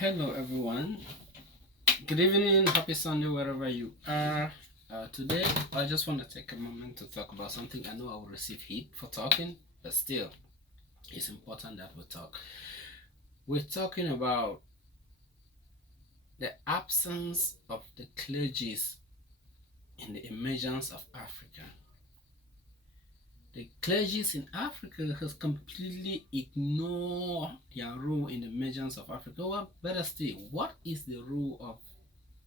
Hello, everyone. Good evening. Happy Sunday, wherever you are. Today, I just want to take a moment to talk about something. I know I will receive heat for talking, but still, it's important that we talk. We're talking about the absence of the clergies in the emergence of Africa. The clergies in Africa has completely ignored their role in the emergence of Africa. Well, better still, what is the role of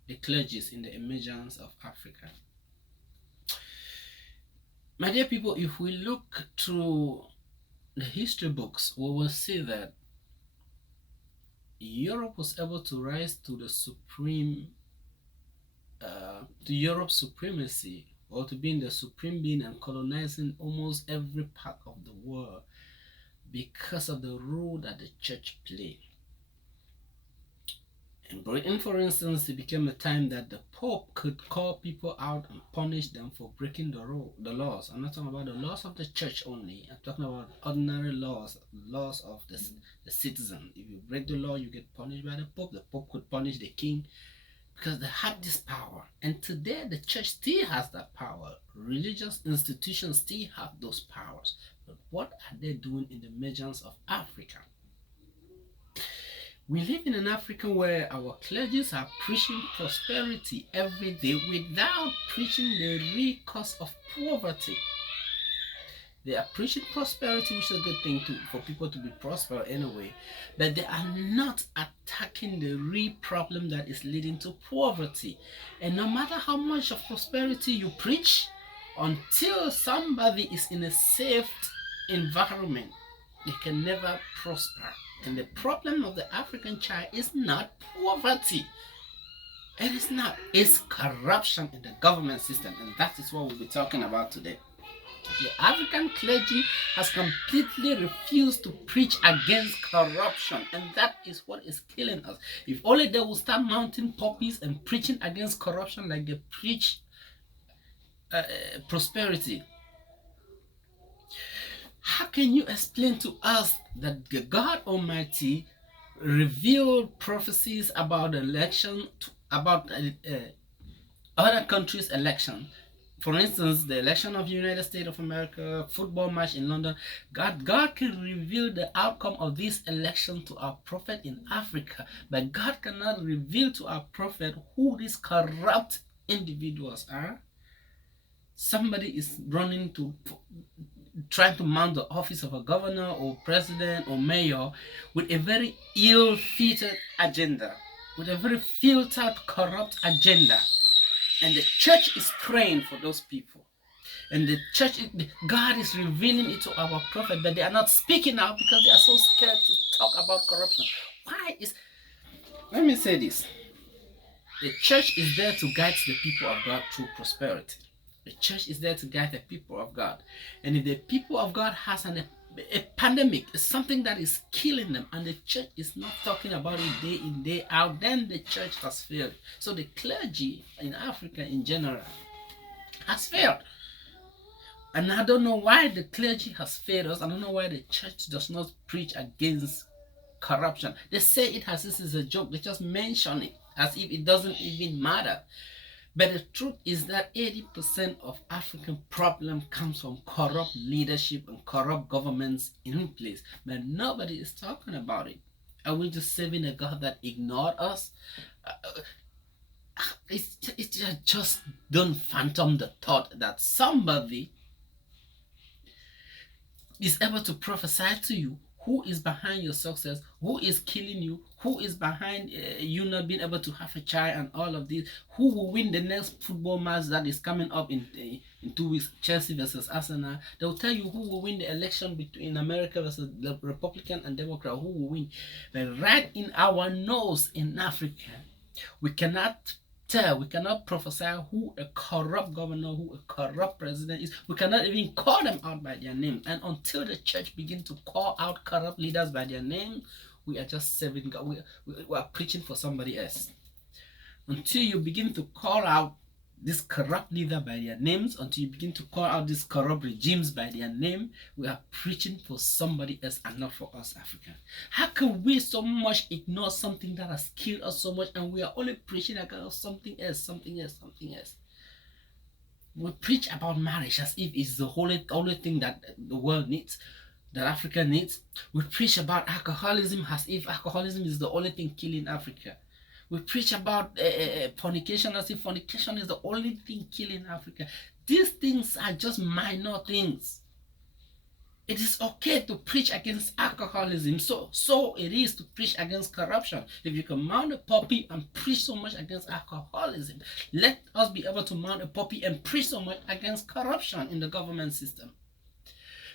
the clergies in the emergence of Africa? My dear people, if we look through the history books, we will see that Europe was able to rise to the to Europe's supremacy, or to being the supreme being and colonizing almost every part of the world because of the role that the church played. In Britain, for instance, it became a time that the Pope could call people out and punish them for breaking the laws. I'm not talking about the laws of the church only. I'm talking about ordinary laws, laws of the citizen. If you break the law, you get punished by the Pope. The Pope could punish the king because they have this power. And today, the church still has that power. Religious institutions still have those powers. But what are they doing in the emergence of Africa? We live in an Africa where our clergies are preaching prosperity every day without preaching the real cause of poverty. They are preaching prosperity, which is a good thing for people to be prosperous anyway, but they are not attacking the real problem that is leading to poverty. And no matter how much of prosperity you preach, until somebody is in a safe environment, they can never prosper. And the problem of the African child is not poverty. It is not. It's corruption in the government system. And that is what we'll be talking about today. The African clergy has completely refused to preach against corruption. And that is what is killing us. If only they will start mounting puppies and preaching against corruption like they preach prosperity. How can you explain to us that the God Almighty revealed prophecies about the election, about other countries' election? For instance, the election of the United States of America, football match in London. God can reveal the outcome of this election to our prophet in Africa, but God cannot reveal to our prophet who these corrupt individuals are. Somebody is trying to mount the office of a governor or president or mayor with a very ill-fitted agenda, with a very filtered, corrupt agenda. And the church is praying for those people. And the church, God is revealing it to our prophet, but they are not speaking out because they are so scared to talk about corruption. Let me say this. The church is there to guide the people of God through prosperity. The church is there to guide the people of God. And if the people of God has a pandemic, something that is killing them, and the church is not talking about it day in, day out, then the church has failed. So the clergy in Africa in general has failed. And I don't know why the clergy has failed us. I don't know why the church does not preach against corruption. They say it as this is a joke. They just mention it as if it doesn't even matter. But the truth is that 80% of African problem comes from corrupt leadership and corrupt governments in place. But nobody is talking about it. Are we just serving a God that ignored us? It's just don't phantom the thought that somebody is able to prophesy to you who is behind your success, who is killing you, who is behind you not being able to have a child and all of this, who will win the next football match that is coming up in 2 weeks, Chelsea versus Arsenal. They will tell you who will win the election between America versus the Republican and Democrat, who will win. But right in our nose in Africa, we cannot tell, we cannot prophesy who a corrupt governor, who a corrupt president is. We cannot even call them out by their name. And until the church begins to call out corrupt leaders by their name, we are just serving God. We are preaching for somebody else. Until you begin to call out this corrupt leader by their names, until you begin to call out these corrupt regimes by their name, we are preaching for somebody else and not for us Africans. How can we so much ignore something that has killed us so much, and we are only preaching against something else, something else, something else? We preach about marriage as if it's the only thing that the world needs, that Africa needs. We preach about alcoholism as if alcoholism is the only thing killing Africa. We preach about fornication as if fornication is the only thing killing Africa. These things are just minor things. It is okay to preach against alcoholism. So it is to preach against corruption. If you can mount a puppy and preach so much against alcoholism, let us be able to mount a puppy and preach so much against corruption in the government system.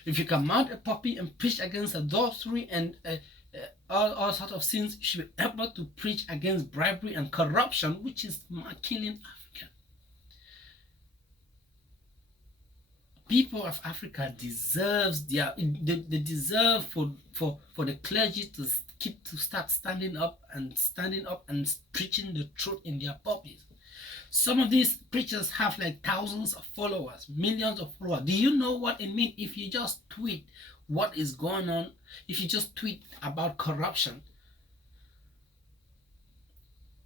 If you can mount a puppy and preach against adultery and all sorts of sins, you should be able to preach against bribery and corruption, which is killing Africa. People of Africa deserves they deserve for the clergy to start standing up and preaching the truth in their pulpits. Some of these preachers have like thousands of followers, millions of followers. Do you know what it means if you just tweet what is going on? If you just tweet about corruption,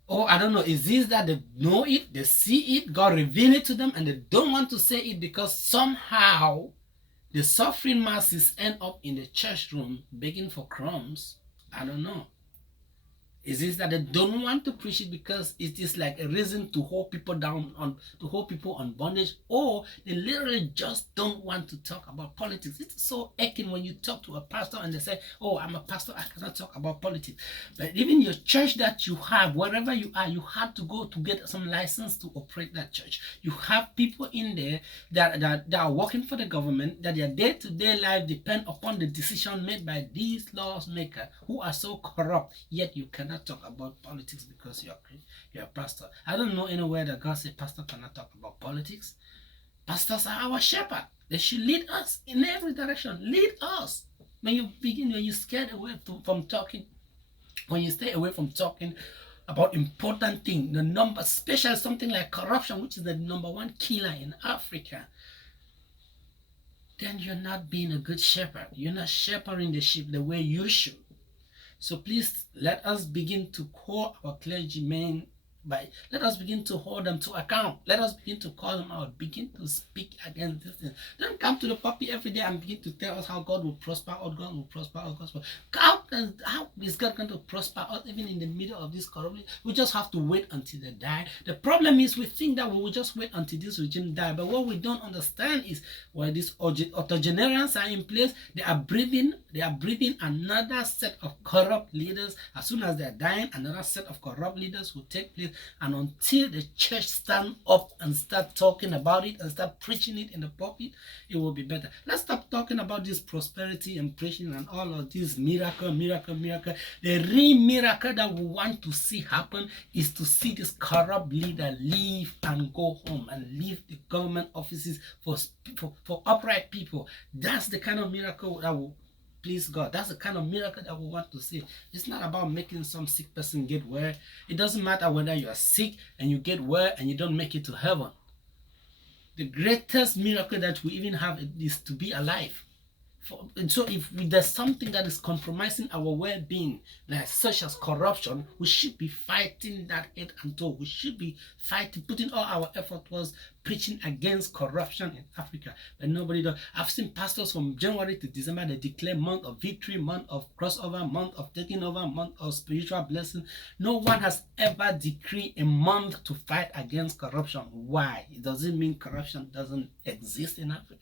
or I don't know, is this that they know it, they see it, God reveal it to them, and they don't want to say it because somehow the suffering masses end up in the church room begging for crumbs? I don't know. Is this that they don't want to preach it because it is like a reason to hold people down, to hold people on bondage, or they literally just don't want to talk about politics? It's so aching when you talk to a pastor and they say, oh, I'm a pastor, I cannot talk about politics. But even your church that you have, wherever you are, you have to go to get some license to operate that church. You have people in there that are working for the government, that their day-to-day life depend upon the decision made by these laws makers who are so corrupt, yet you cannot talk about politics because you're a pastor. I don't know anywhere that God said pastor cannot talk about politics. Pastors are our shepherd. They should lead us in every direction. Lead us. When you scared away from talking, when you stay away from talking about important things, the number, especially something like corruption, which is the #1 killer in Africa, then you're not being a good shepherd. You're not shepherding the sheep the way you should. So please let us begin to call our clergymen let us begin to hold them to account. Let us begin to call them out. Begin to speak against this thing. Don't come to the puppy every day and begin to tell us how God will prosper, how God will prosper, how God will prosper. How is God going to prosper us even in the middle of this corruption? We just have to wait until they die. The problem is we think that we will just wait until this regime die. But what we don't understand is while these octogenarians are in place, they are breathing another set of corrupt leaders. As soon as they are dying, another set of corrupt leaders will take place. And until the church stand up and start talking about it and start preaching it in the pulpit, it will be better. Let's stop talking about this prosperity and preaching and all of this miracle. The real miracle that we want to see happen is to see this corrupt leader leave and go home and leave the government offices for upright people. That's the kind of miracle that will please God. That's the kind of miracle that we want to see. It's not about making some sick person get well. It doesn't matter whether you are sick and you get well and you don't make it to heaven. The greatest miracle that we even have is to be alive. And so if there's something that is compromising our well-being, like such as corruption, we should be fighting that head and toe. We should be fighting, putting all our effort towards preaching against corruption in Africa. But nobody does. I've seen pastors from January to December, they declare month of victory, month of crossover, month of taking over, month of spiritual blessing. No one has ever decreed a month to fight against corruption. Why? It doesn't mean corruption doesn't exist in Africa.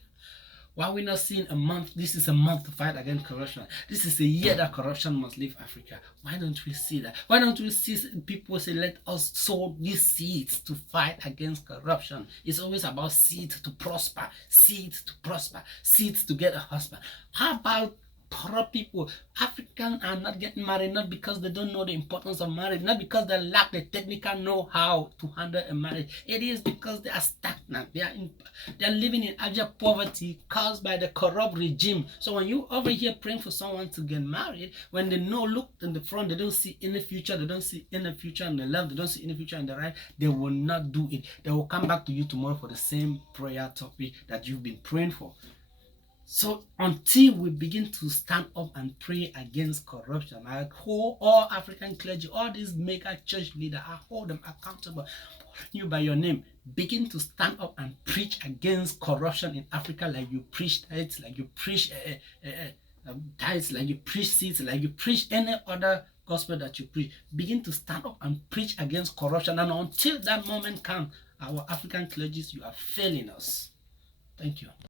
Why are we not seeing a month? This is a month to fight against corruption. This is a year that corruption must leave Africa. Why don't we see that? Why don't we see people say, let us sow these seeds to fight against corruption? It's always about seeds to prosper, seeds to prosper, seeds to get a husband. How about corrupt people. Africans are not getting married not because they don't know the importance of marriage, not because they lack the technical know-how to handle a marriage. It is because they are stagnant. They are living in abject poverty caused by the corrupt regime. So when you over here praying for someone to get married, when they know, look in the front, they don't see any future, they don't see any future on the left, they don't see any future on the right, they will not do it. They will come back to you tomorrow for the same prayer topic that you've been praying for. So until we begin to stand up and pray against corruption, I hold all African clergy, all these mega church leaders, I hold them accountable. You by your name, begin to stand up and preach against corruption in Africa, like you preach tithes, like you preach tithes, like you preach seeds, like you preach any other gospel that you preach. Begin to stand up and preach against corruption, and until that moment comes, our African clergies, you are failing us. Thank you.